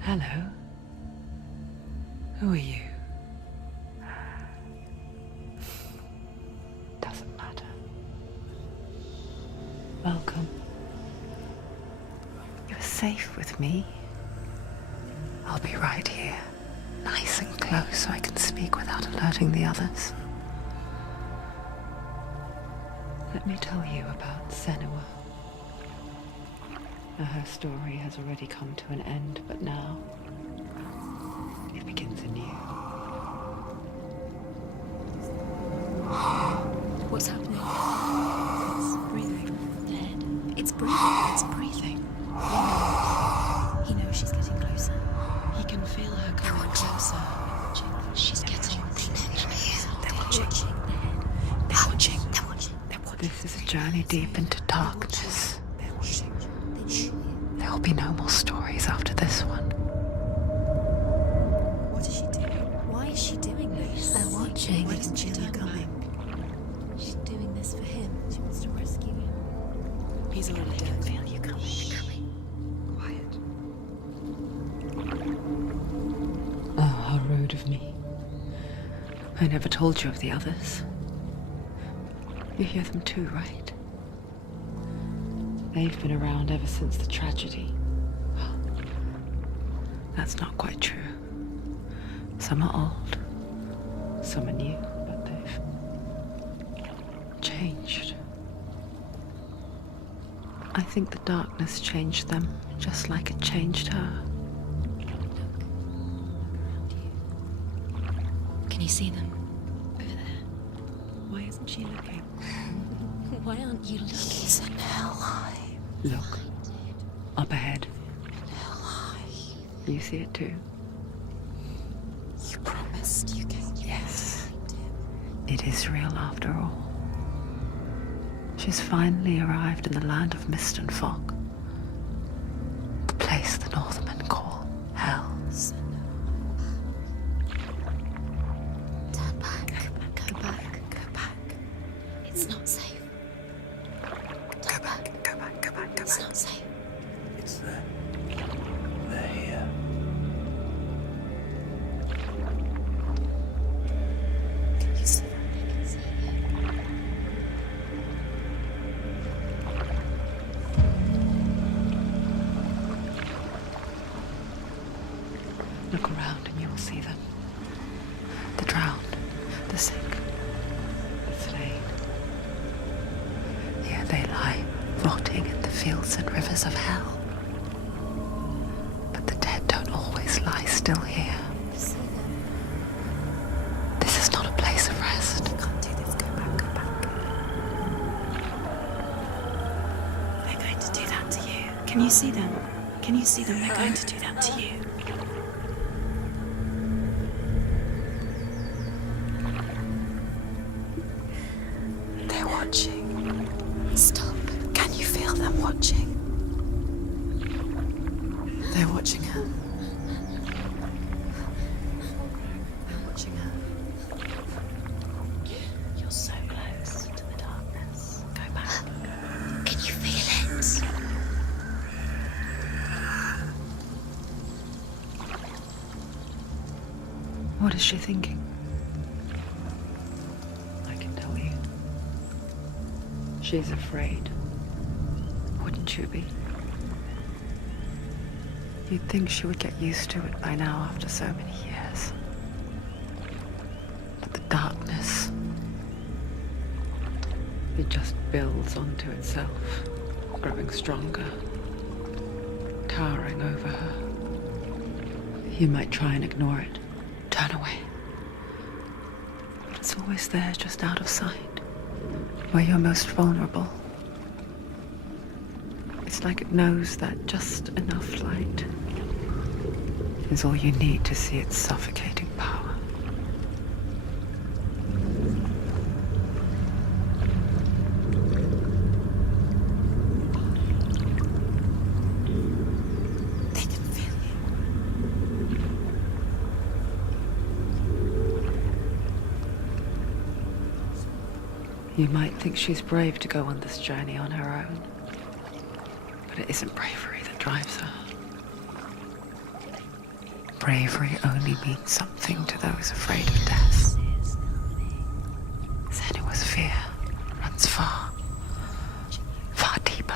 Hello. Who are you? Doesn't matter. Welcome. You're safe with me. I'll be right here, nice and close so I can speak without alerting the others. Let me tell you about Senua. Her story has already come to an end, but now it begins anew. What's happening? It's breathing. Dead. It's breathing. It's breathing. He knows she's getting closer. He can feel her coming closer. She's getting closer. They're watching. They're watching. They're watching. They're watching. This is a journey deep into darkness. They're watching. There will be no more stories after this one. What is she doing? Why is she doing this? They're watching. Why doesn't she turn back? She's doing this for him. She wants to rescue him. He's already dead. I can feel you coming. Quiet. Oh, how rude of me. I never told you of the others. You hear them too, right? They've been around ever since the tragedy. That's not quite true. Some are old, some are new, but they've changed. I think the darkness changed them, just like it changed her. Can you see them? Over there. Why isn't she looking? Why aren't you looking? He's in hell. Look, up ahead. You see it too? You promised you can. Yes. It is real after all. She's finally arrived in the land of mist and fog. The place the Northmen call hell. Turn back. Go back. Go back. It's not safe. Go back. Go back. Go back. Go back. It's not safe. It's there. They're here. Can you see them? They can see you. Look around and you will see them. The drowned, the sick, the slain. Here they lie, rotting in the fields and rivers of hell. But the dead don't always lie still here. See them. This is not a place of rest. You can't do this. Go back. Go back. They're going to do that to you. Can you see them? Can you see them? They're going to do that to you. They're watching. Stop. Can you feel them watching? They're watching her. They're watching her. You're so close to the darkness. Go back. Can you feel it? What is she thinking? I can tell you. She's afraid. Wouldn't you be? You'd think she would get used to it by now after so many years. But the darkness, it just builds onto itself, growing stronger, towering over her. You might try and ignore it, turn away. But it's always there, just out of sight, where you're most vulnerable. It's like it knows that just enough light is all you need to see its suffocating power. They can feel you. You might think she's brave to go on this journey on her own, but it isn't bravery that drives her. Bravery only means something to those afraid of death. Senua'S fear runs far, far deeper.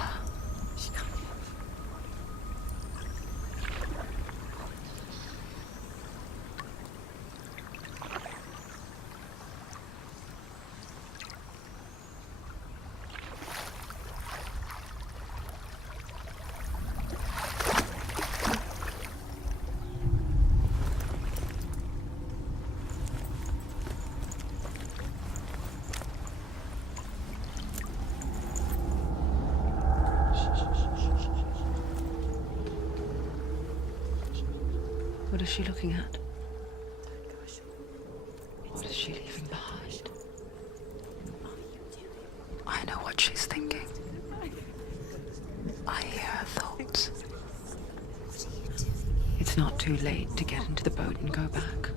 What is she looking at? What is she leaving behind? I know what she's thinking. I hear her thoughts. It's not too late to get into the boat and go back.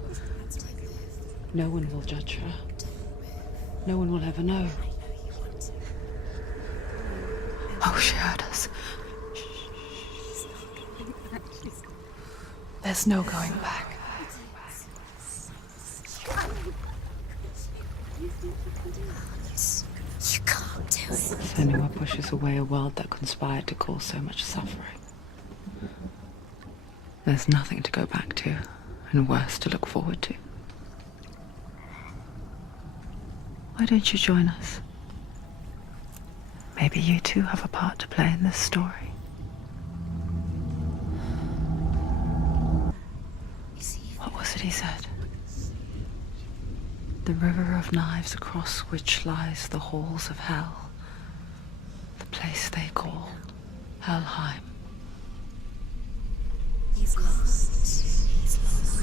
No one will judge her. No one will ever know. Oh, she heard us. There's no going back. You can't do it. Senua pushes away a world that conspired to cause so much suffering. There's nothing to go back to, and worse to look forward to. Why don't you join us? Maybe you too have a part to play in this story. What was it he said? The river of knives across which lies the halls of hell. The place they call Helheim. He's lost. He's lost.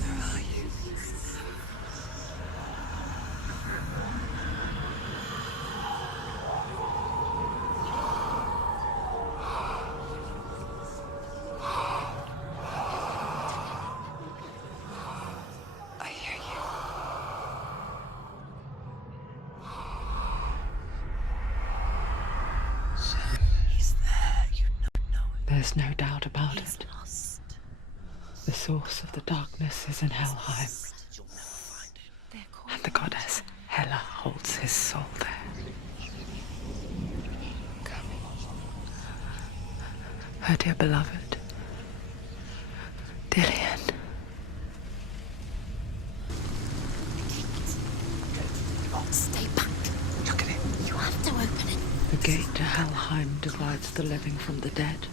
Where are you? I hear you. So he's there, you know it. There's no doubt about He's it. lost. The source of the darkness is in Helheim, You'll never find him. They're called and the goddess Hela holds his soul there. Her dear beloved, Dillian. Stay back. Look at it. You have to open it. The gate to Helheim divides the living from the dead.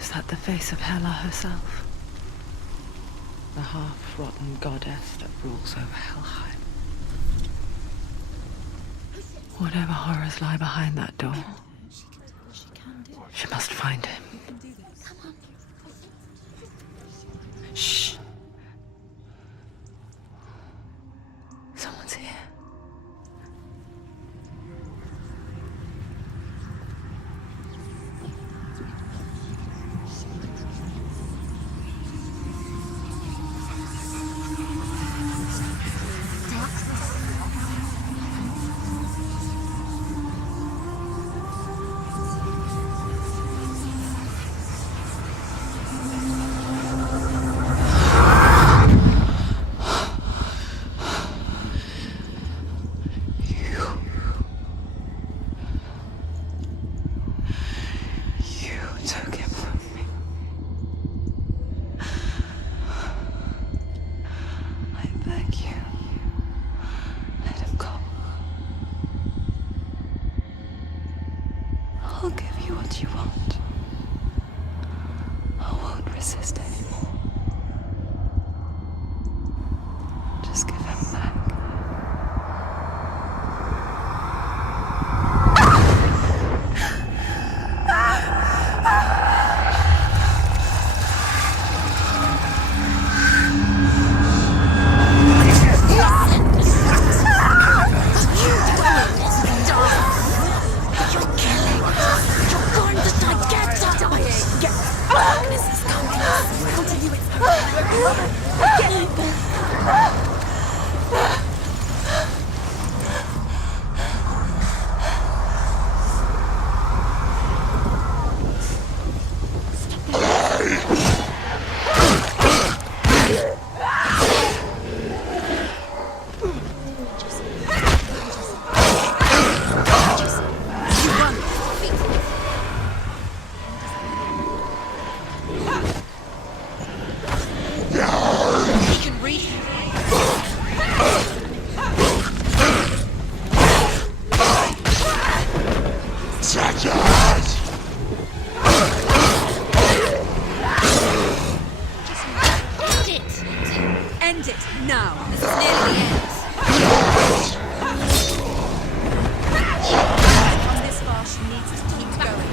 Is that the face of Hela herself? The half-rotten goddess that rules over Helheim. Whatever horrors lie behind that door, She can do it. she must find him. You can do this. Come on. Shh. Someone's here. You took him from me. I beg you, let him go. I'll give you what you want. I won't resist anymore. Just give him back. You're killing. You're going to die End it now. This is nearly the end. Come this far, she needs to keep going.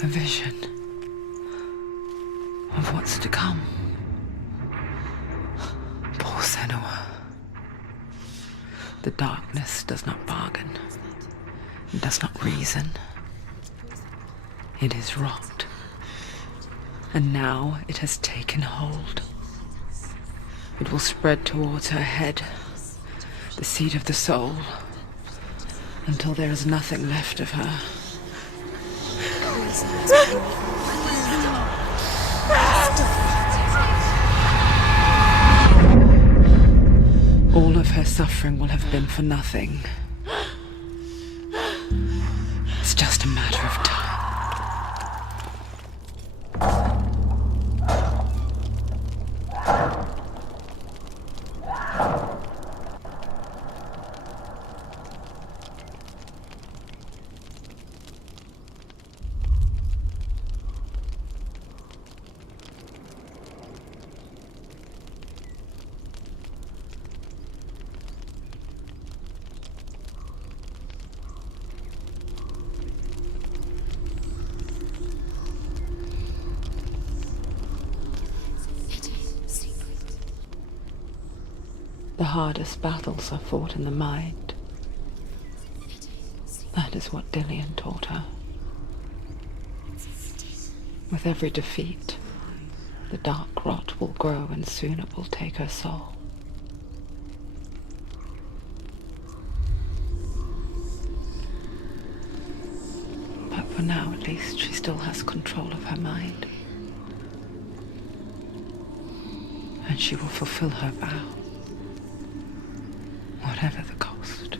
A vision of what's to come. Poor Senua. The darkness does not bargain. It does not reason. It is rot. And now it has taken hold. It will spread towards her head, the seat of the soul, until there is nothing left of her. All of her suffering will have been for nothing. It's just a matter of time. The hardest battles are fought in the mind. That is what Dillian taught her. With every defeat, the dark rot will grow and soon it will take her soul. But for now, at least, she still has control of her mind. And she will fulfill her vow. Whatever the cost.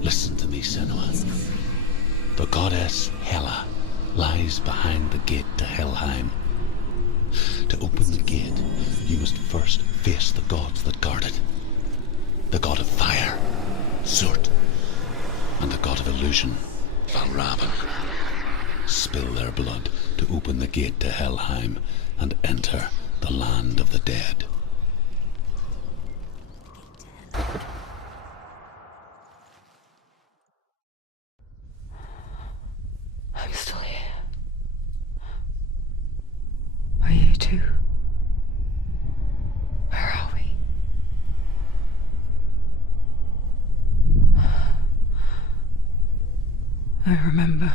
Listen to me, Senua. The goddess Hela lies behind the gate to Helheim. To open the gate, you must first face the gods that guard it. The god of fire, Surt, and the god of illusion, Valravan. Spill their blood to open the gate to Helheim and enter the land of the dead. I'm still here. Are you too? Where are we? I remember.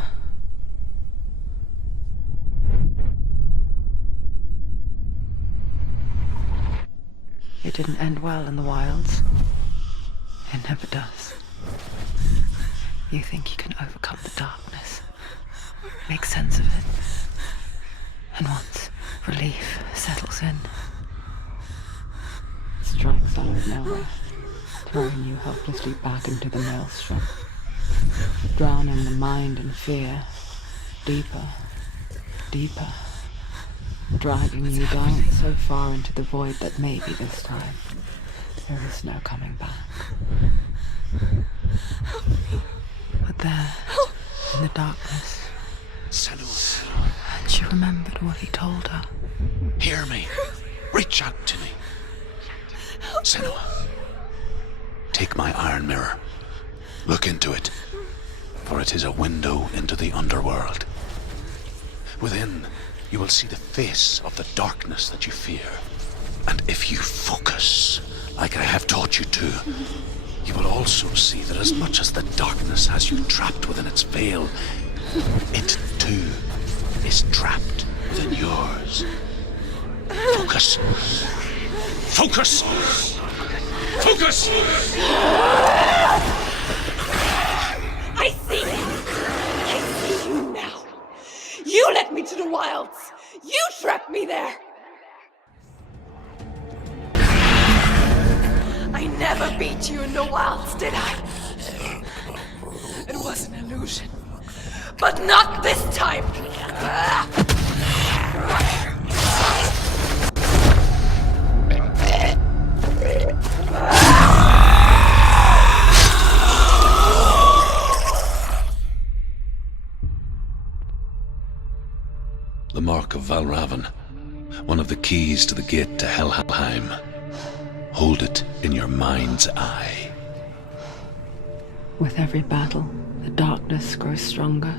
It didn't end well in the wilds. It never does. You think you can overcome the darkness, make sense of it, and once relief settles in, it strikes out of nowhere, throwing you helplessly back into the maelstrom, drowning the mind in fear, deeper, deeper, dragging you down so far into the void that maybe this time there is no coming back. But there, in the darkness, Senua, And she remembered what he told her. hear me. Reach out to me. Senua, take my iron mirror. Look into it, for it is a window into the underworld. Within, you will see the face of the darkness that you fear. And if you focus, like I have taught you to, you will also see that as much as the darkness has you trapped within its veil, it too is trapped within yours. Focus. Focus! Focus! I see you! I see you now! You led me to the wilds! You trapped me there! I never beat you in the wilds, did I? It was an illusion. But not this time! The mark of Valravan, one of the keys to the gate to Helheim. Hold it in your mind's eye. With every battle, the darkness grows stronger.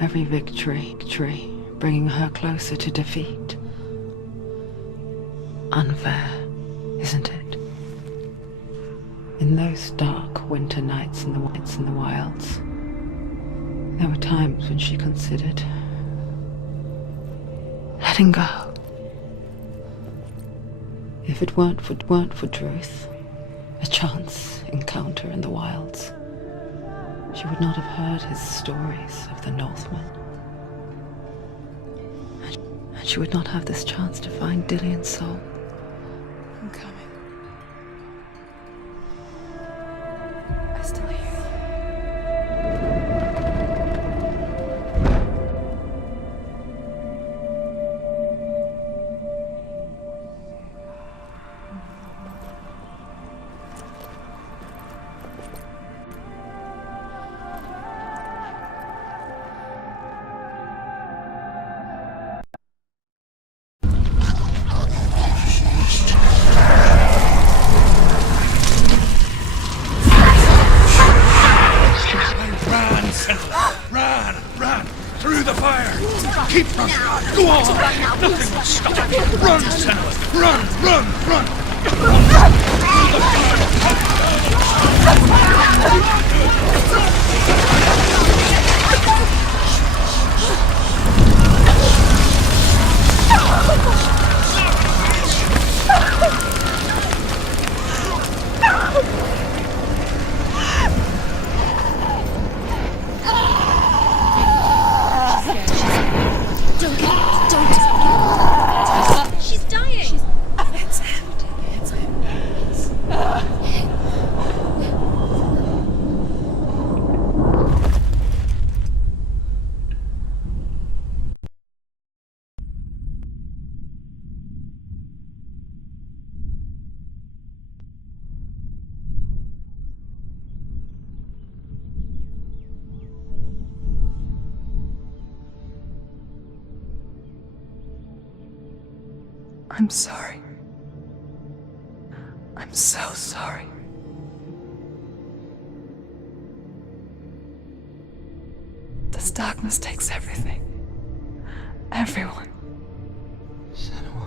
Every victory, bringing her closer to defeat. Unfair, isn't it? In those dark winter nights in the wilds, there were times when she considered letting go. If it weren't for Druth, a chance encounter in the wilds, she would not have heard his stories of the Northmen. And she would not have this chance to find Dillion's soul. I'm coming. I still hear you. Run! Through the fire! Keep running! Go on! Nothing will stop you! Run, Senua! Run! She's dying! It's empty. It's empty. I'm sorry. I'm so sorry. This darkness takes everything. Everyone. Senua,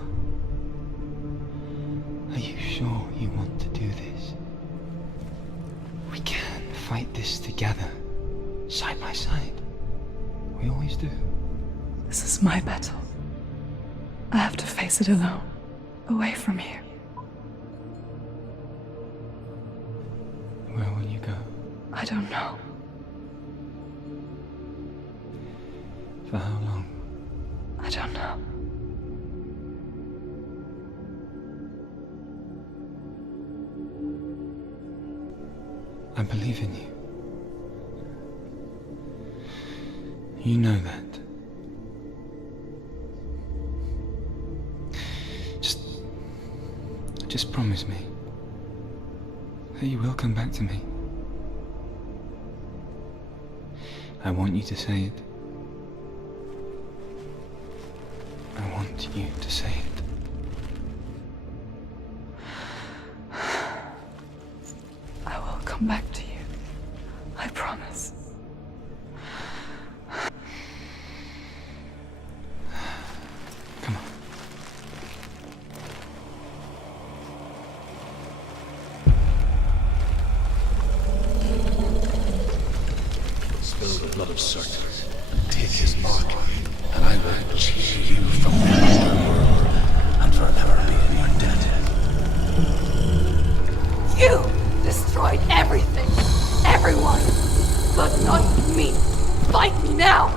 are you sure you want to do this? We can fight this together, side by side. We always do. This is my battle. I have to face it alone, away from here. Where will you go? I don't know. For how long? I don't know. I believe in you. You know that. Just promise me that you will come back to me. I want you to say it to you to say it. I will come back to you. I promise. Come on. Spill the blood of Cert and take his mark, and I will cheer you from the underworld and forever be in your debt. You destroyed everything, everyone, but not me. Fight me now!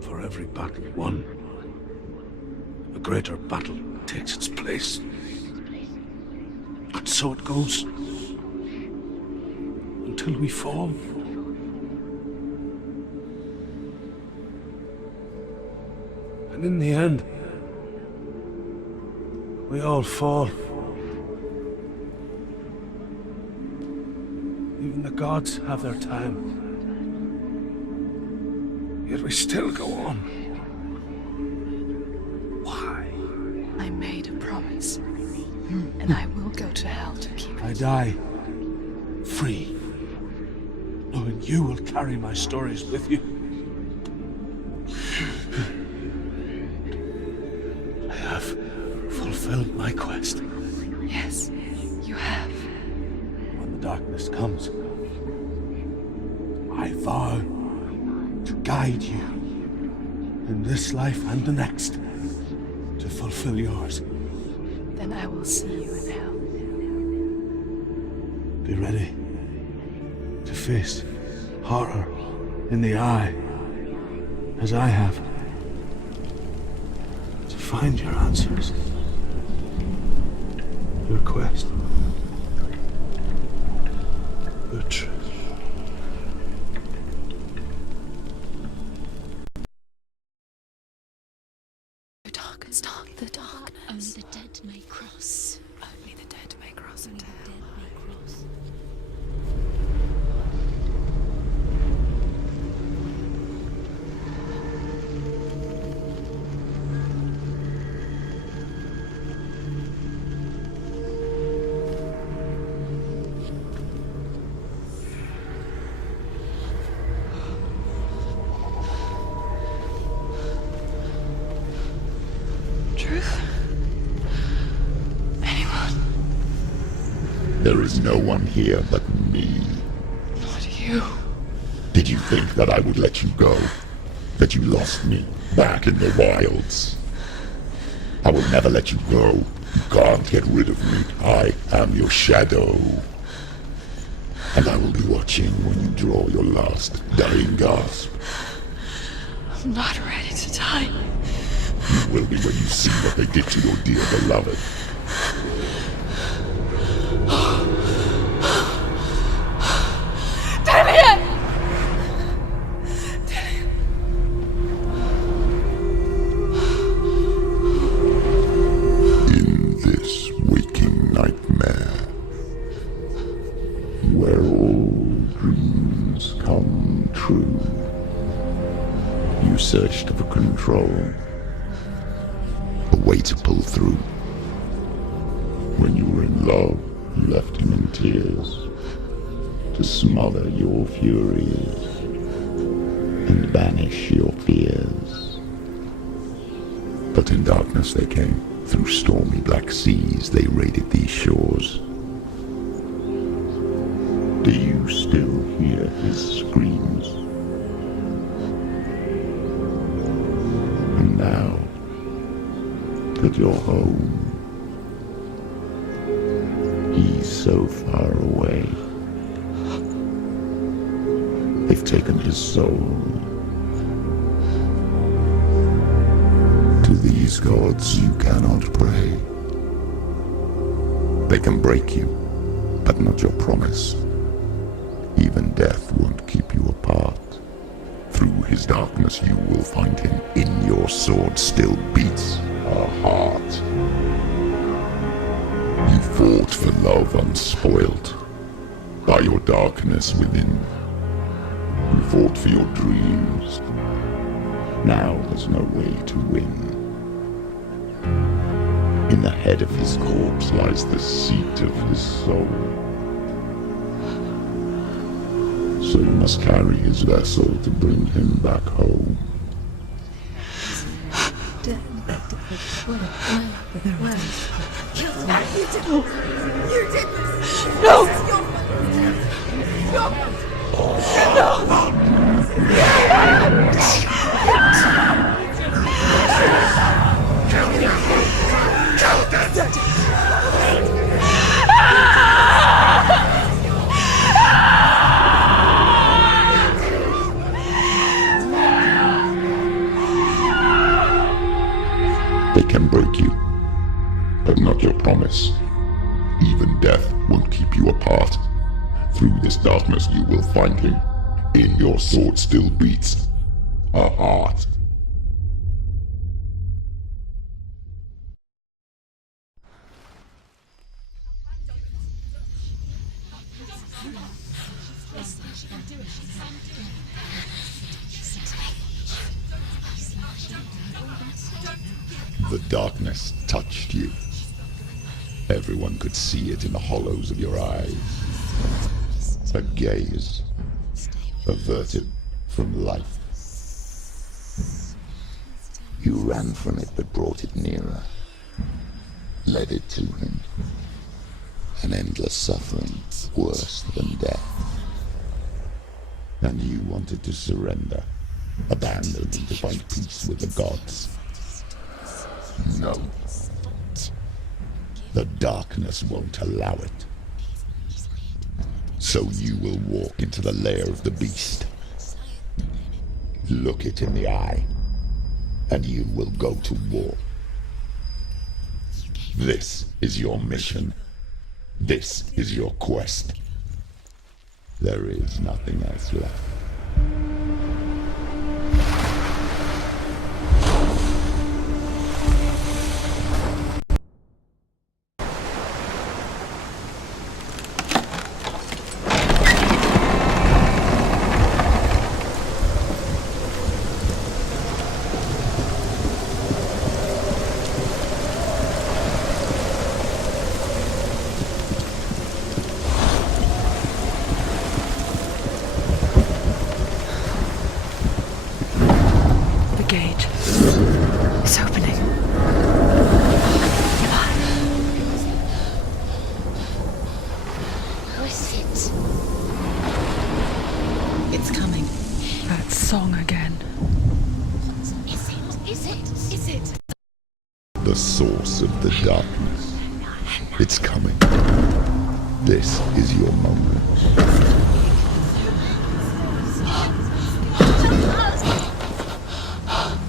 For every battle won, a greater battle takes its place. And so it goes. Until we fall. And in the end, we all fall. Even the gods have their time. Yet we still go on. Why? I made a promise, and I will go to hell to keep it. I die free, knowing you will carry my stories with you. I have fulfilled my quest. Yes, you have. When the darkness comes, I vow to guide you in this life and the next to fulfill yours. Then I will see you in hell. Be ready to face horror in the eye, as I have, to find your answers, your quest, your truth. Stop the darkness. Only the dead may cross. Only the dead may cross Only into the hell. dead may cross. Truth? Anyone? There is no one here but me. Not you. Did you think that I would let you go? That you lost me back in the wilds? I will never let you go. You can't get rid of me. I am your shadow. And I will be watching when you draw your last dying gasp. I'm not ready to die. You will be when you see what they did to your dear beloved. In this waking nightmare, where all dreams come true, you searched for control, a way to pull through. When you were in love, you left him in tears, to smother your furies and banish your fears. But in darkness they came, through stormy black seas they raided these shores. Do you still hear his screams? And now that you're home, he's so far away. They've taken his soul. To these gods you cannot pray. They can break you, but not your promise. Even death won't keep you apart. Through his darkness you will find him. In your sword still beats a heart. You fought for love unspoilt by your darkness within. You fought for your dreams. Now there's no way to win. In the head of his corpse lies the seat of his soul. So you must carry his vessel to bring him back home. You did this! No! This is your fault. They can break you, but not your promise. Even death won't keep you apart. Through this darkness you will find him. In your sword still beats a heart. The darkness touched you. Everyone could see it in the hollows of your eyes. A gaze averted from life. You ran from it but brought it nearer. Led it to him. An endless suffering worse than death. And you wanted to surrender. Abandon and to find peace with the gods. No. The darkness won't allow it. So you will walk into the lair of the beast. Look it in the eye, and you will go to war. This is your mission. This is your quest. There is nothing else left. The source of the darkness. It's coming. This is your moment.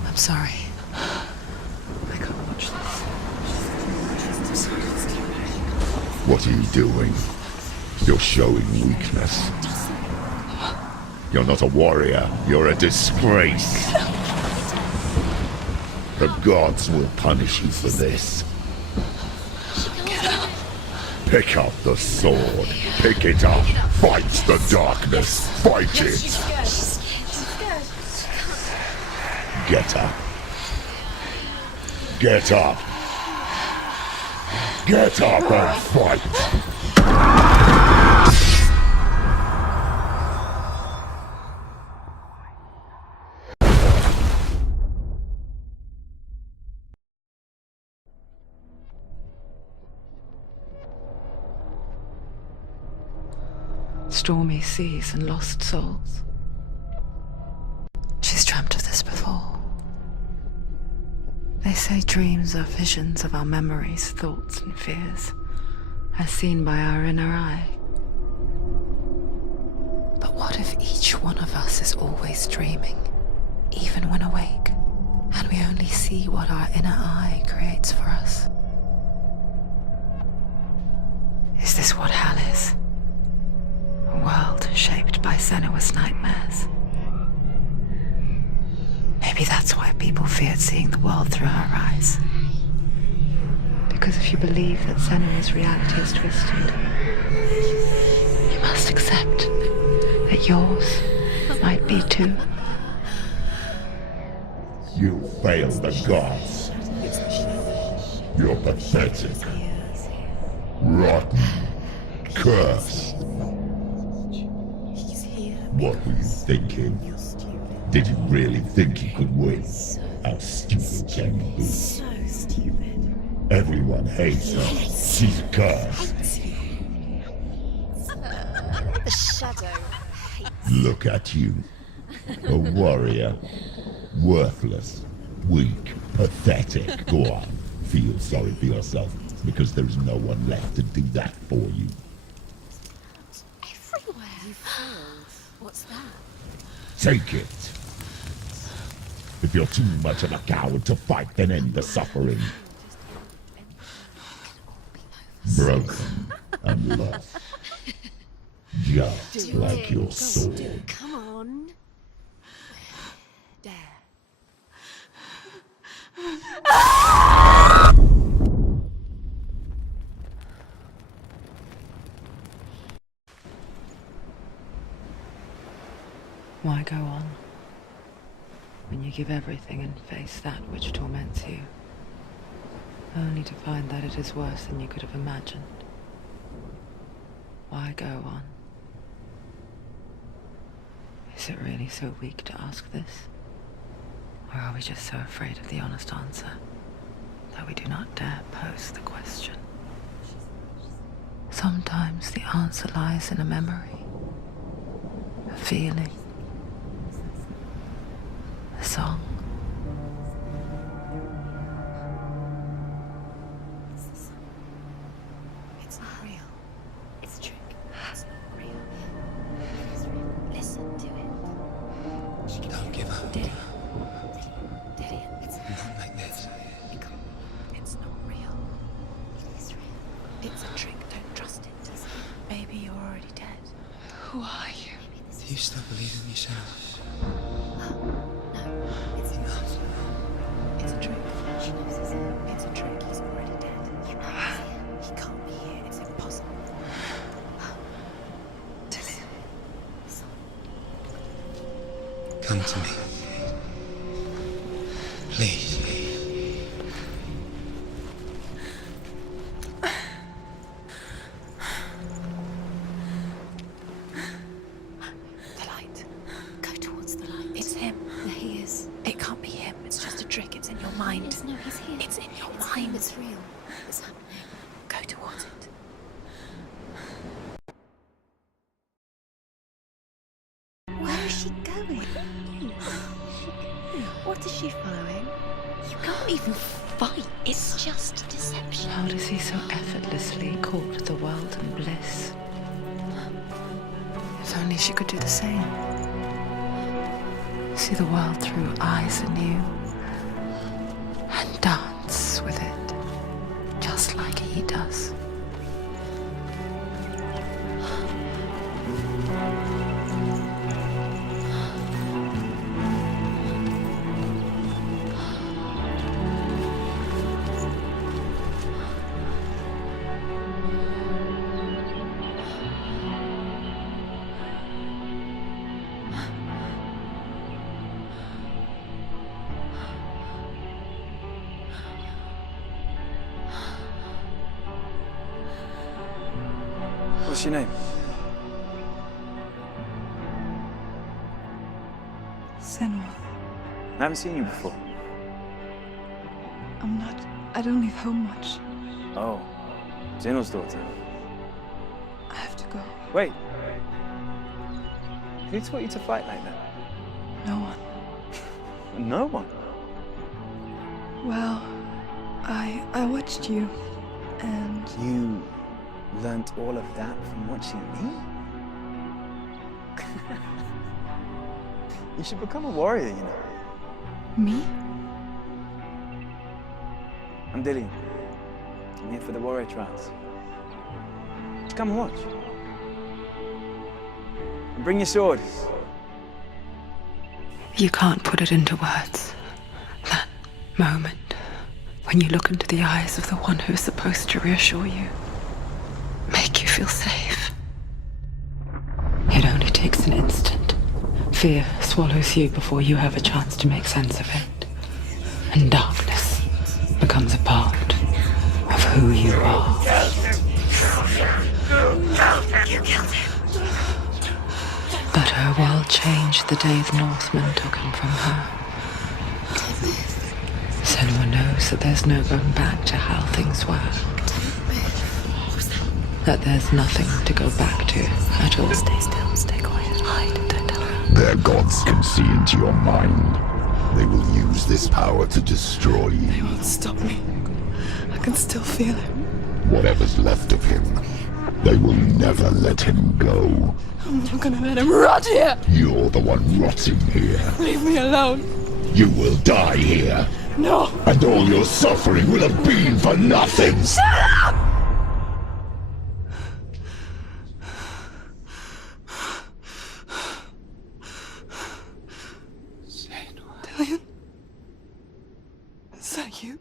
I'm sorry. I can't watch this. What are you doing? You're showing weakness. You're not a warrior. You're a disgrace. The gods will punish you for this. Pick up the sword. Pick it up. Fight the darkness. Fight it. Get up. Get up. Get up and fight. Stormy seas and lost souls. She's dreamt of this before. They say dreams are visions of our memories, thoughts and fears, as seen by our inner eye. But what if each one of us is always dreaming, even when awake, and we only only see what our inner eye creates for us. Is this what hell is? A world shaped by Senua'S nightmares. Maybe that's why people feared seeing the world through her eyes. Because if you believe that Senua'S reality is twisted, you must accept that yours might be too. You failed the gods. You're pathetic. Rotten. Cursed. What were you thinking? Did you really think you could win? How stupid can you be? So stupid. Everyone hates her. She's cursed. The shadow hates. Look at you. A warrior. Worthless. Weak. Pathetic. Go on. Feel sorry for yourself, because there is no one left to do that for you. Everywhere. You failed. What's that? Take it. If you're too much of a coward to fight, then end the suffering. Broken and lost. Just like your sword. Come on. Dare. Why go on when you give everything and face that which torments you, only to find that it is worse than you could have imagined? Why go on? Is it really so weak to ask this? Or are we just so afraid of the honest answer that we do not dare pose the question? Sometimes the answer lies in a memory, a feeling, a song. It's not real. It's a trick. It's not real. It is real. Listen to it. Don't give up. Did it? It's Not like this. It's not real. It is real. It's a trick. Don't trust it. Maybe you're already dead. Who are you? Do you still believe in yourself? No, it's Enough. It's a trick. She knows it's him. It's a trick. He's already dead. You know he's here. He can't be here. It's impossible. Come to me. Please. The light. Go towards the light. It's him. There he is. It can't be him. It's just a trick. It's in your mind. No, he's here. It's in your It's mind. him. It's real. It's happening. Go towards it. Where is she going? What is she following? You can't even fight. It's just deception. How does he so effortlessly court the world and bliss? If only she could do the same. See the world through eyes anew and dance with it, just like he does. What's your name? Senua, I haven't seen you before. I'm not. I don't leave home much. Oh, Zeno's daughter. I have to go. Wait. Who taught you to fight like that? No one. No one. Well, I watched you, and You learnt all of that from watching me? You should become a warrior, you know. me? I'm Dillian. I'm here for the warrior trials. Just come and watch. And bring your sword. You can't put it into words. That moment when you look into the eyes of the one who's supposed to reassure you, make you feel safe. It only takes an instant. Fear swallows you before you have a chance to make sense of it. And darkness becomes a part of who you are. You killed him. But her world changed the day the Northmen took him from her. Senua knows that there's no going back to how things were. That there's nothing to go back to at all. Stay still, stay quiet, hide, don't tell her. Their gods can see into your mind. They will use this power to destroy you. They won't stop me. I can still feel it. Whatever's left of him, they will never let him go. I'm not gonna let him rot here. You're the one rotting here. Leave me alone. You will die here. No. And all your suffering will have been for nothing. Shut up! Dillian? Is that you?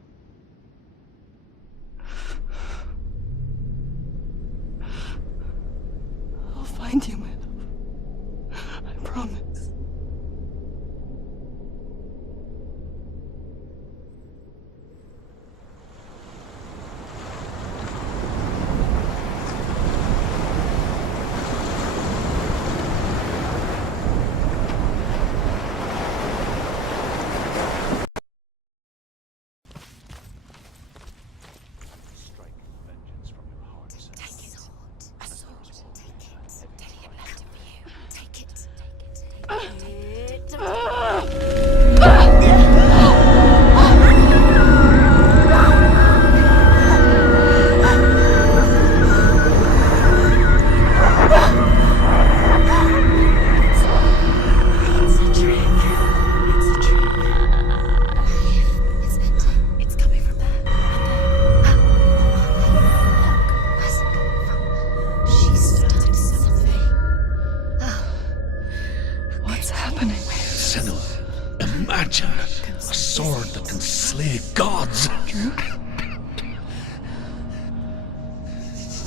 I'll find you, my love. I promise.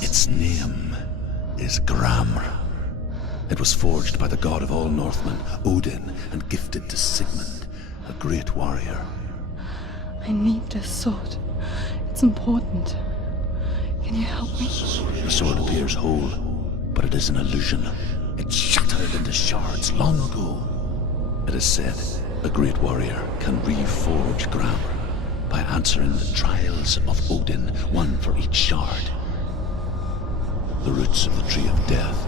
Its name is Gram. It was forged by the god of all Northmen, Odin, and gifted to Sigmund, a great warrior. I need this sword. It's important. Can you help me? The sword appears whole, but it is an illusion. It shattered into shards long ago. It is said a great warrior can reforge Gram by answering the trials of Odin, one for each shard. The roots of the Tree of Death.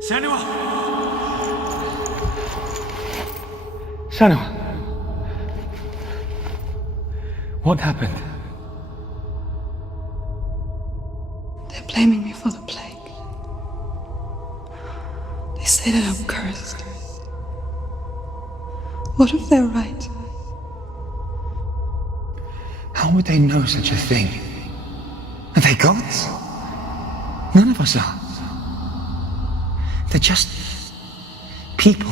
Senua! Senua! What happened? They're blaming me for the plague. They say that I'm cursed. What if they're right? How would they know such a thing? Are they gods? None of us are. They're just people.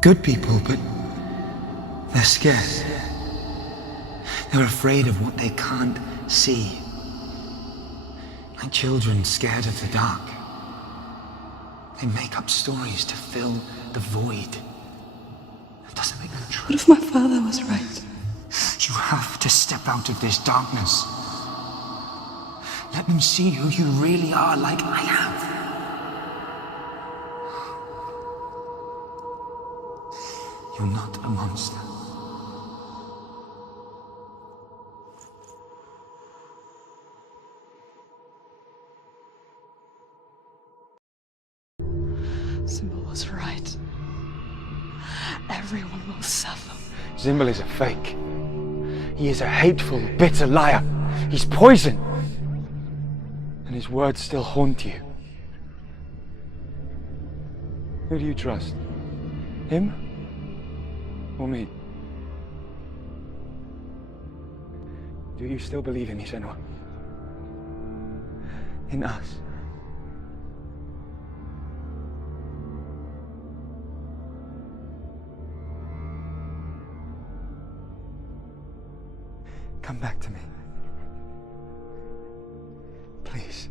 Good people, but they're scared. They're afraid of what they can't see. Like children scared of the dark. They make up stories to fill the void. That doesn't make them true. What if my father was right? You have to step out of this darkness. Let them see who you really are, like I have. you're not a monster. Symbol was right. Everyone will suffer. Symbol is a fake. He is a hateful, bitter liar. He's poison. And his words still haunt you. Who do you trust? Him? Or me? Do you still believe in me, Senua? In us? Come back to me. Please.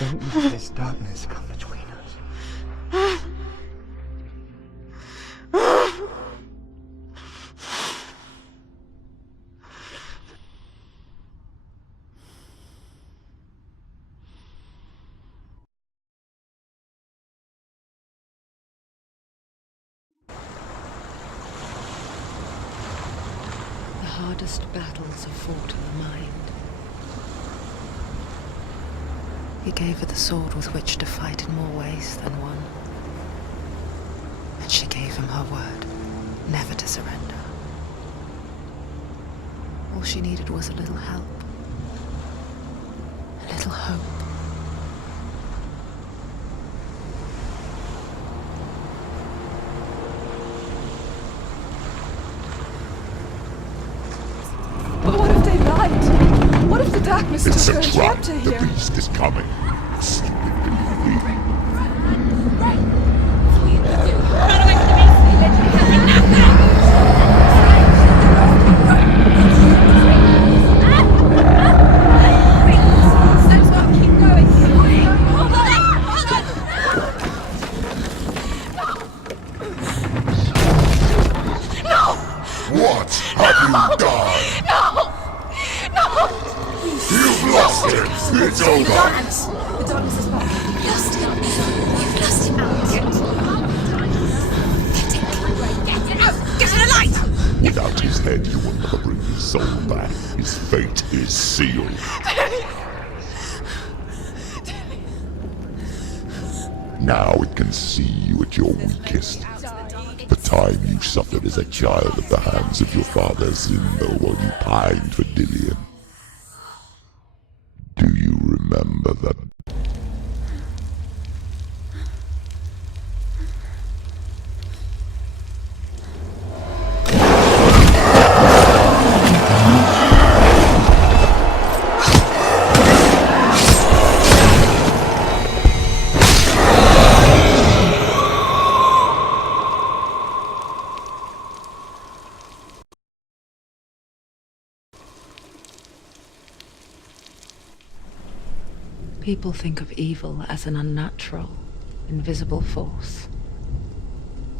Don't let this darkness come between us. The hardest battles are fought in the mind. He gave her the sword with which to fight in more ways than one. And she gave him her word, never to surrender. All she needed was a little help, a little hope. But what if they lied? What if the darkness It's took her a and trap. trapped her The here? beast is coming. Stupid baby. What have you done? No! You've lost him. It's over. The darkness is back. You've lost him. You've lost him out. Get it out! Get to the light! Without his head, you will never bring his soul back. His fate is sealed. Now it can see you at your weakest. The time you suffered as a child at the hands of your father Zimbo while you pined for Dillian. Do you remember that? People think of evil as an unnatural, invisible force,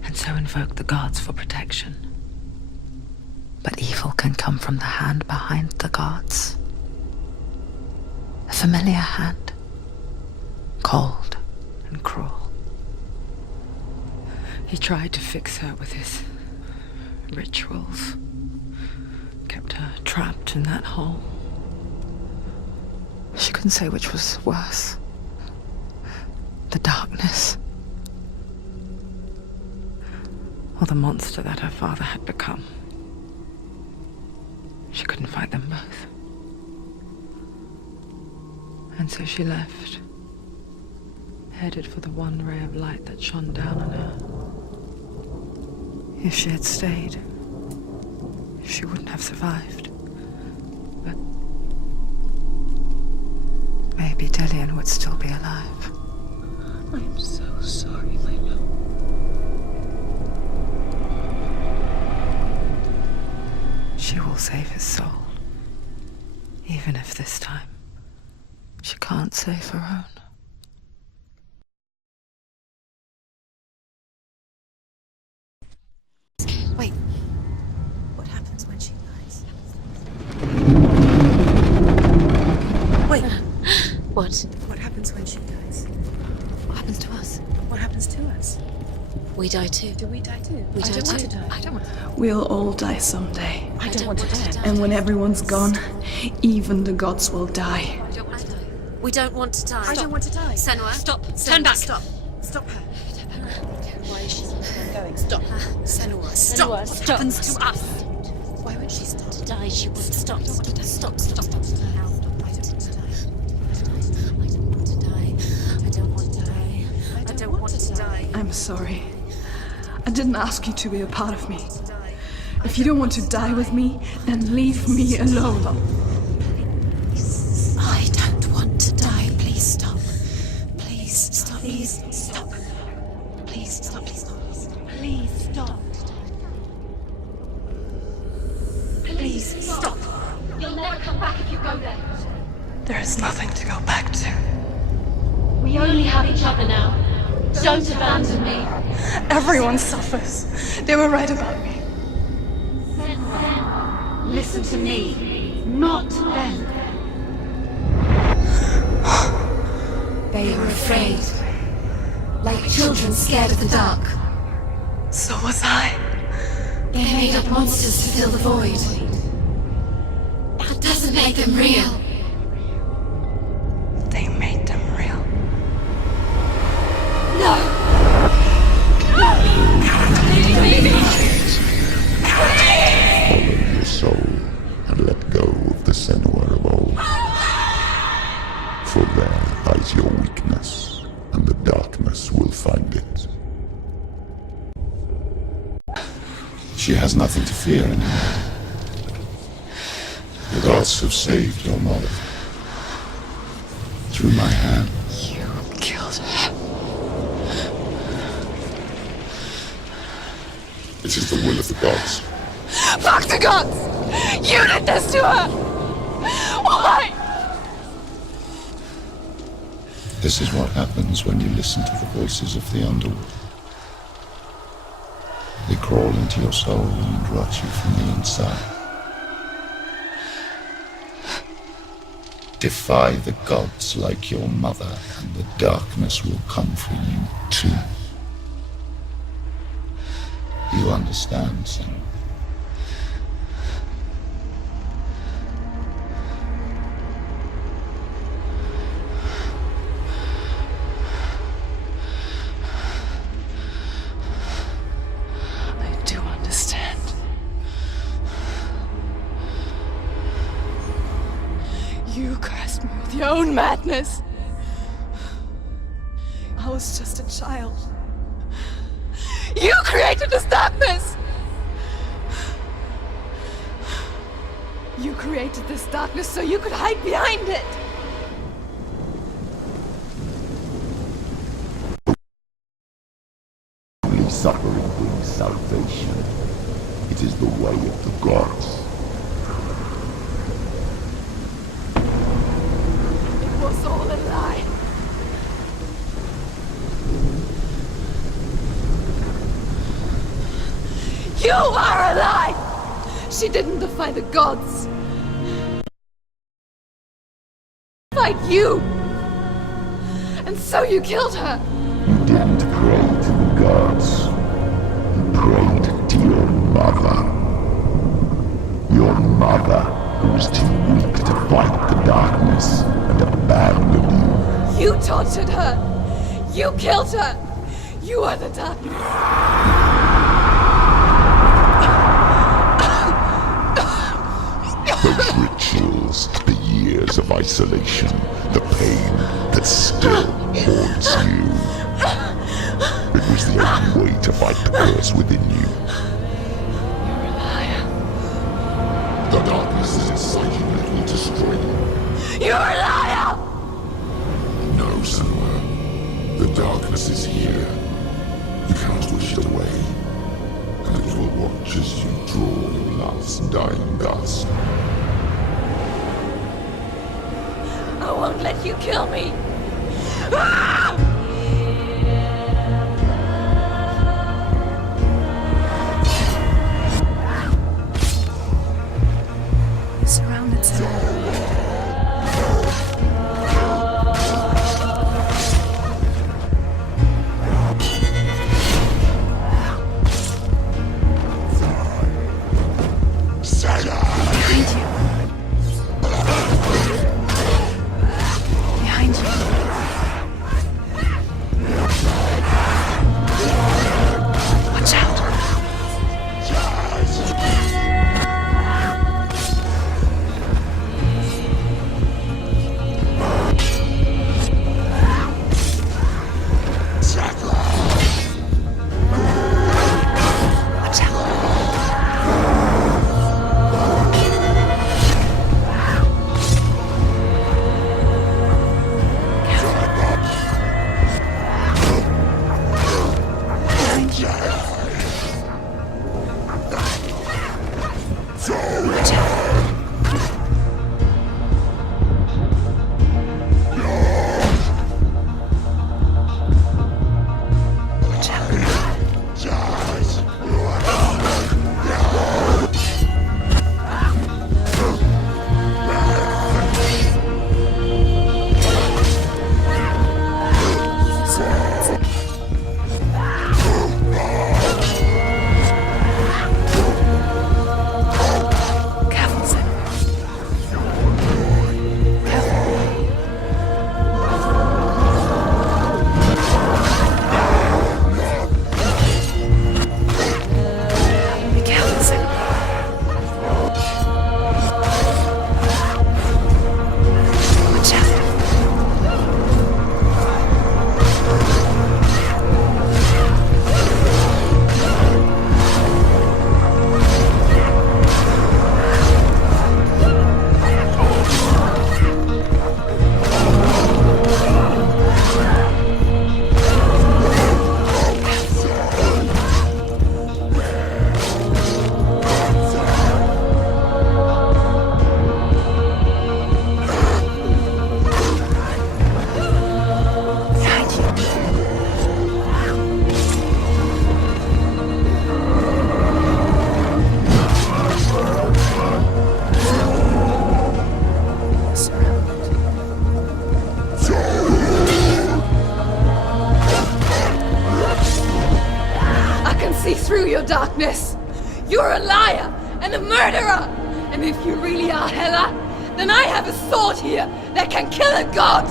and so invoke the gods for protection. But evil can come from the hand behind the gods. A familiar hand, cold and cruel. He tried to fix her with his rituals, kept her trapped in that hole. She couldn't say which was worse. The darkness, or the monster that her father had become. She couldn't fight them both. And so she left, headed for the one ray of light that shone down on her. If she had stayed, she wouldn't have survived. But maybe Dillian would still be alive. I'm so sorry, Lena. She will save his soul. Even if this time she can't save her own. Wait. What happens when she dies? Wait. What? What happens when she dies? die too. Do we die too? We I die don't want too. to die. I don't want to die. We'll all die someday. I don't want to die. And when everyone's gone, even the gods will die. I don't want to die. We don't want to die. I don't want to die. Senua, Stop. Senua, Turn back. Stop. Stop her. Why is she Going. Stop. Senua, Stop. stop. What happens to us? Why won't she stop? To die, she won't stop. I don't want to die. Stop. Stop. Stop. Stop. I don't want to die. I don't want to die. I don't want to die. I don't want to die. I'm sorry. I didn't ask you to be a part of me. If you don't want to die with me, then leave me alone. I don't want to die. Please stop. Please stop. Please stop. Please stop. Please stop. Please stop. Please stop. You'll never come back if you go there. There is nothing to go back to. We only have each other now. Don't abandon me. Everyone suffers. They were right about me. Listen to me, not them. They were afraid. Like children scared of the dark. So was I. They made up monsters to fill the void. That doesn't make them real. They made them real. No! Follow your soul and let go of the Senua of old. For there lies your weakness, and the darkness will find it. She has nothing to fear anymore. The gods have saved your mother. Through my hand. You killed her. It is the will of the gods. Fuck the gods! You did this to her! Why? This is what happens when you listen to the voices of the underworld. They crawl into your soul and rot you from the inside. Defy the gods like your mother, and the darkness will come for you too. You understand, son? I do understand. You cursed me with your own madness. I was just a child. You created this darkness! You created this darkness so you could hide behind it! Only suffering brings salvation. It is the way of the gods. It was all a lie. You are a lie! She didn't defy the gods. Fight you! And so you killed her! You didn't pray to the gods. You prayed to your mother. Your mother, who was too weak to fight the darkness and abandoned you. You tortured her! You killed her! You are the darkness! Those rituals, the years of isolation, the pain that still haunts you. It was the only way to fight the curse within you. You're a liar. The darkness is inside you and it will destroy you. You're a liar! No, Senua. The darkness is here. You cannot wish it away. And it will watch as you draw your last dying gasp. I won't let you kill me! Ah! Surrounded, darkness! You're a liar and a murderer! And if you really are Hela, then I have a sword here that can kill a god!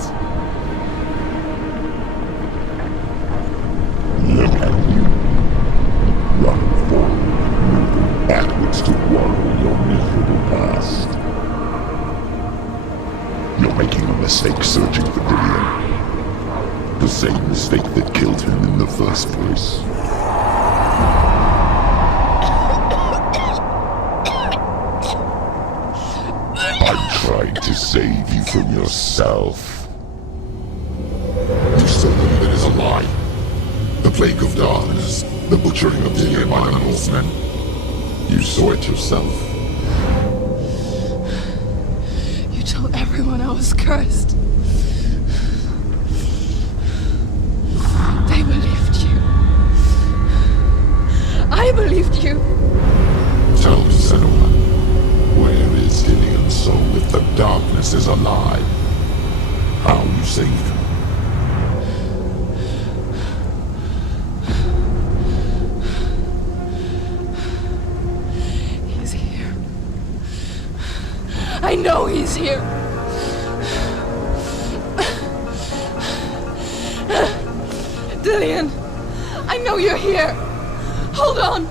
Look at you. Run forward. Backwards to wallow your miserable past. You're making a mistake searching for Dillion. The same mistake that killed him in the first place. I'm trying to save you from yourself. You still believe it is a lie. The plague of darkness, the butchering of Dillion by the Northmen. You saw it yourself. You told everyone I was cursed. They believed you. I believed you. Tell me, Senua, where is Dillion's soul if the darkness is alive? How you saved him? He's here. I know he's here! Dillion, I know you're here! Hold on!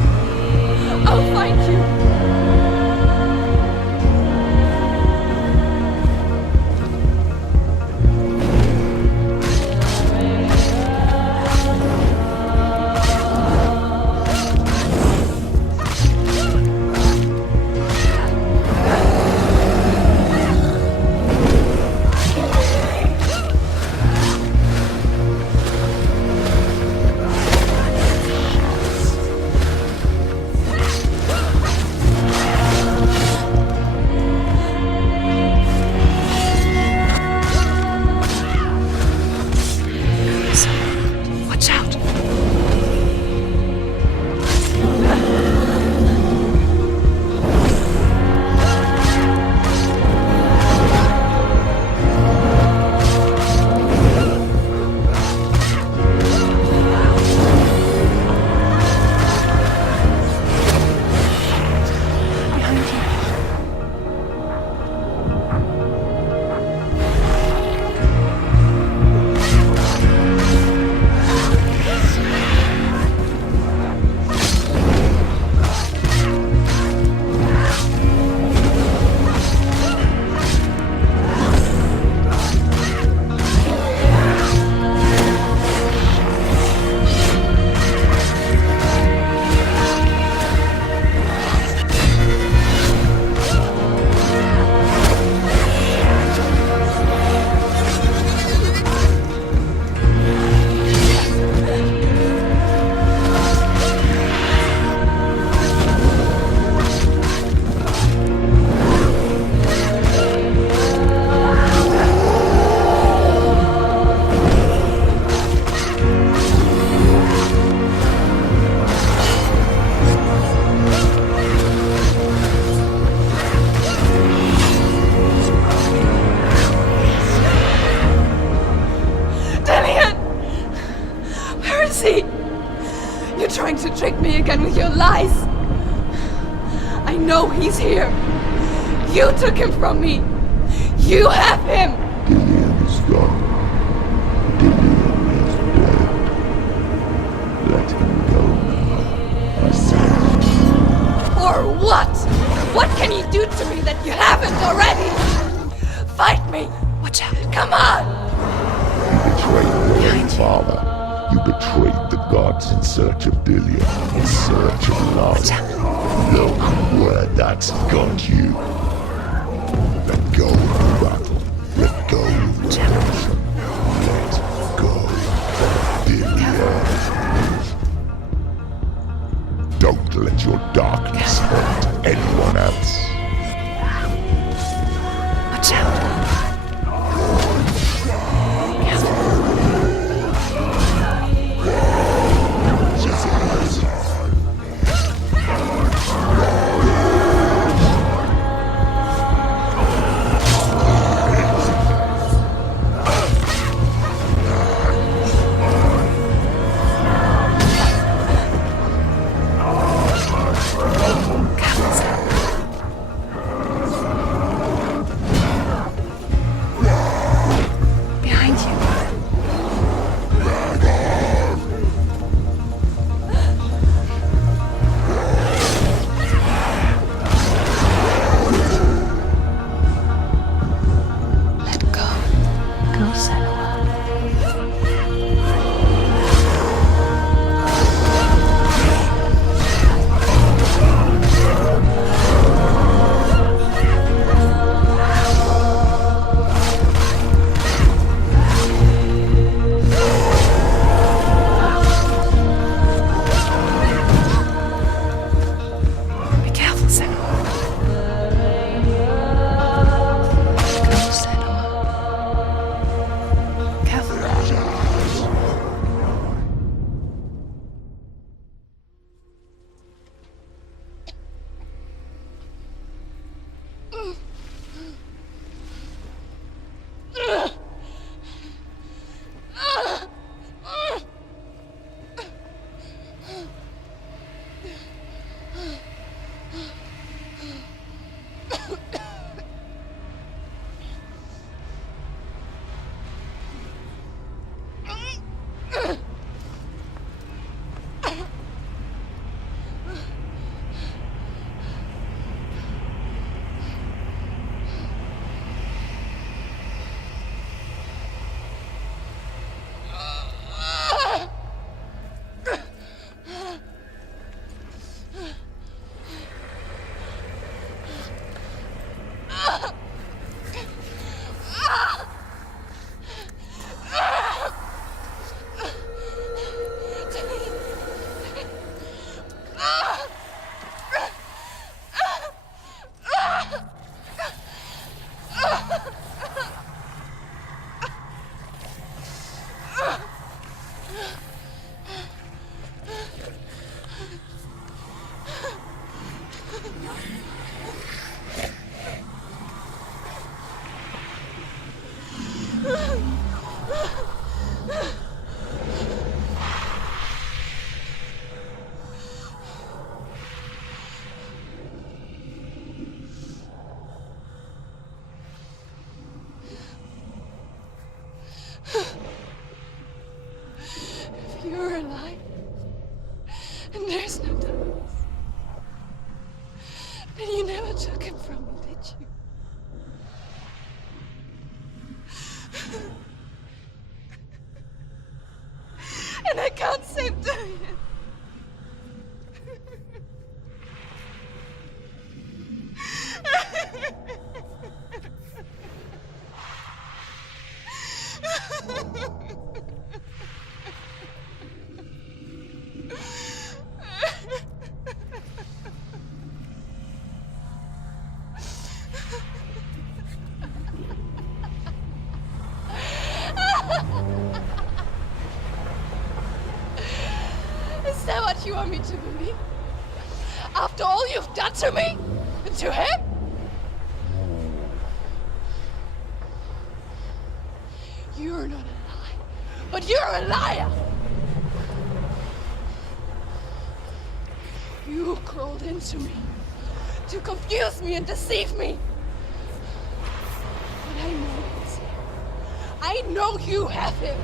I'll find you! Trying to trick me again with your lies. I know he's here. You took him from me. You have him. Dillion is gone. Dillion is dead. Let him go now. I said. Or what? What can you do to me that you haven't already? Fight me. Watch out. Come on. You betrayed your own father. You betrayed the gods in search of Dillion, in search of love. Look where that's got you. Let go of the battle. Let go of redemption. Let go of Dillion. Don't let your darkness hurt anyone else. Watch out. You're alive. And there's no darkness. And you never took him from me, did you? And I can't save Diane. Is that what you want me to believe? After all you've done to me? And to him? You're not a liar, but you're a liar! You crawled into me to confuse me and deceive me. But I know he's here. I know you have him.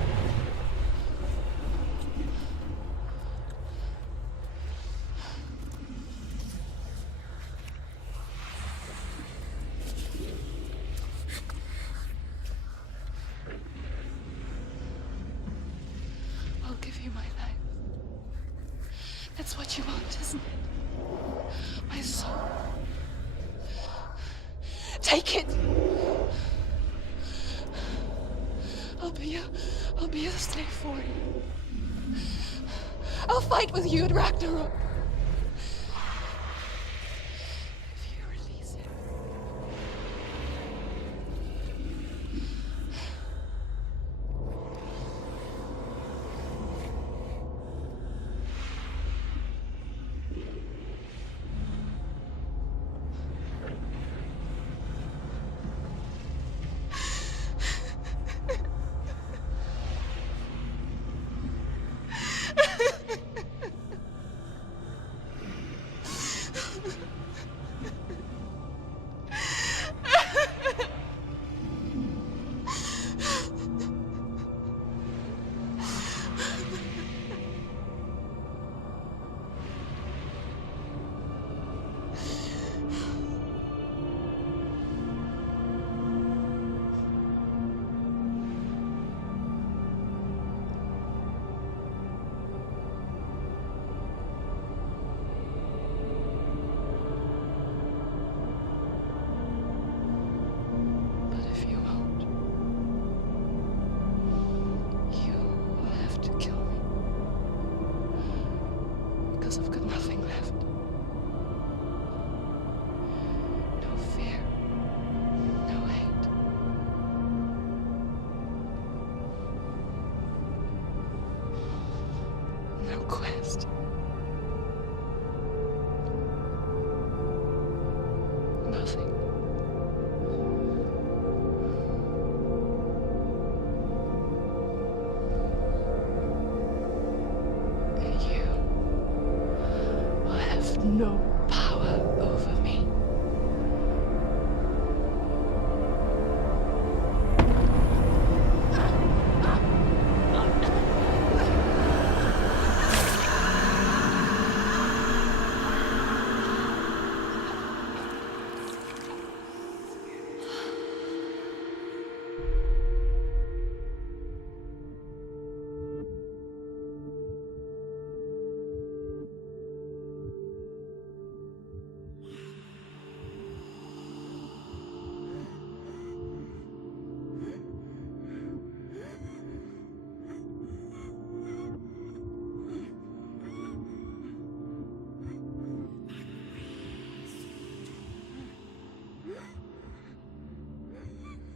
I'll give you my life. That's what you want, isn't it? My soul. Take it. I'll be a slave for you. I'll fight with you at Ragnarok. If you release him. I've got nothing left. No fear. No hate. No quest. Nothing. No power over me.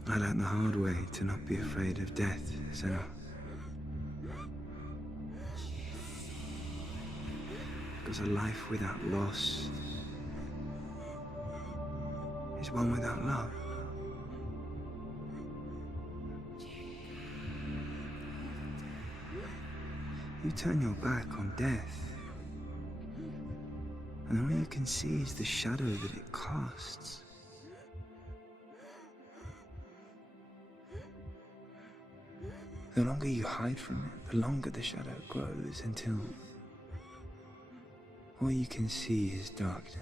I learned the hard way to not be afraid of death, Senua. Because a life without loss is one without love. You turn your back on death, and all you can see is the shadow that it casts. The longer you hide from it, the longer the shadow grows until all you can see is darkness.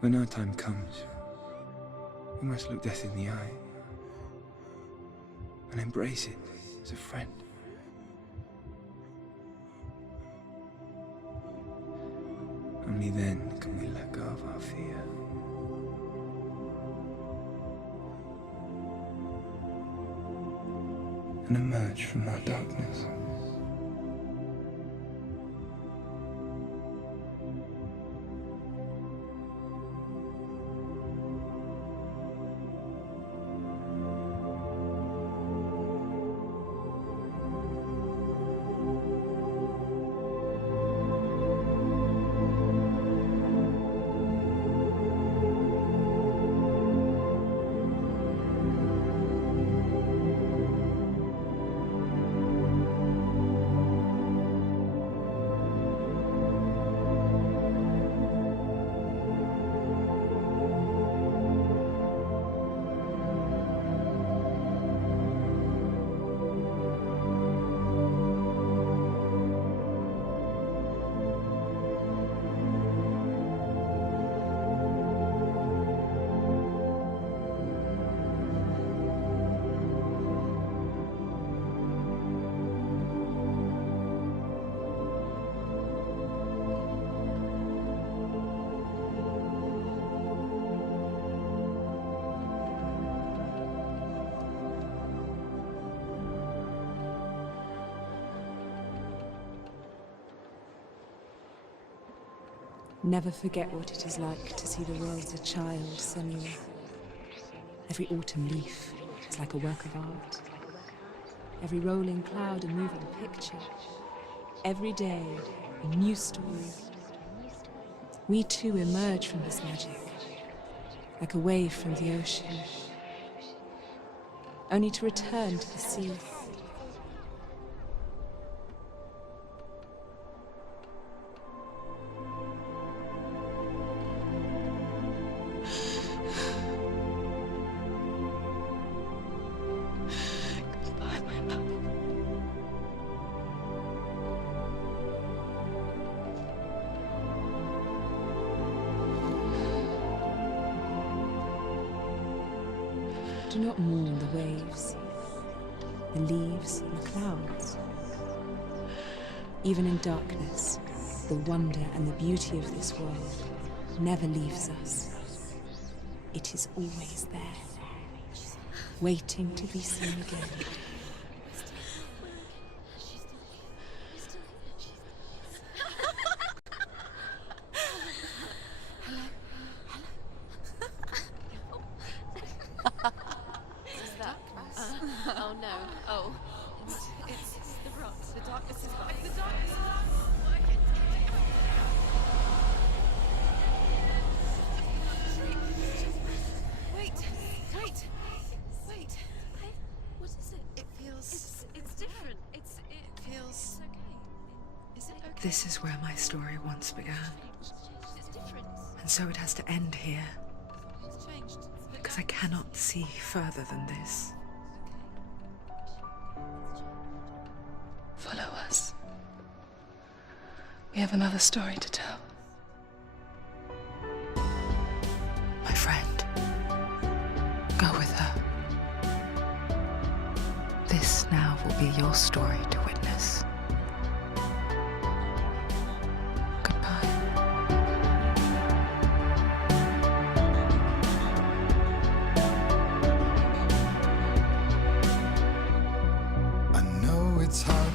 When our time comes, we must look death in the eye and embrace it as a friend. Only then can we let go of our fear. And emerge from our darkness. Never forget what it is like to see the world as a child, Senua. Every autumn leaf is like a work of art. Every rolling cloud a moving picture. Every day a new story. We too emerge from this magic, like a wave from the ocean, only to return to the sea. Do not mourn the waves, the leaves and the clouds. Even in darkness, the wonder and the beauty of this world never leaves us. It is always there, waiting to be seen again. Oh no. Oh. It's the rot. The darkness is back. The darkness is back. Wait. What is it? It feels... It's different. It feels... It's okay. Is it okay? This is where my story once began. It's different. And so it has to end here. It's changed. Because I cannot see further than this. Follow us. We have another story to tell. My friend, go with her. This now will be your story to witness. Goodbye. I know it's hard.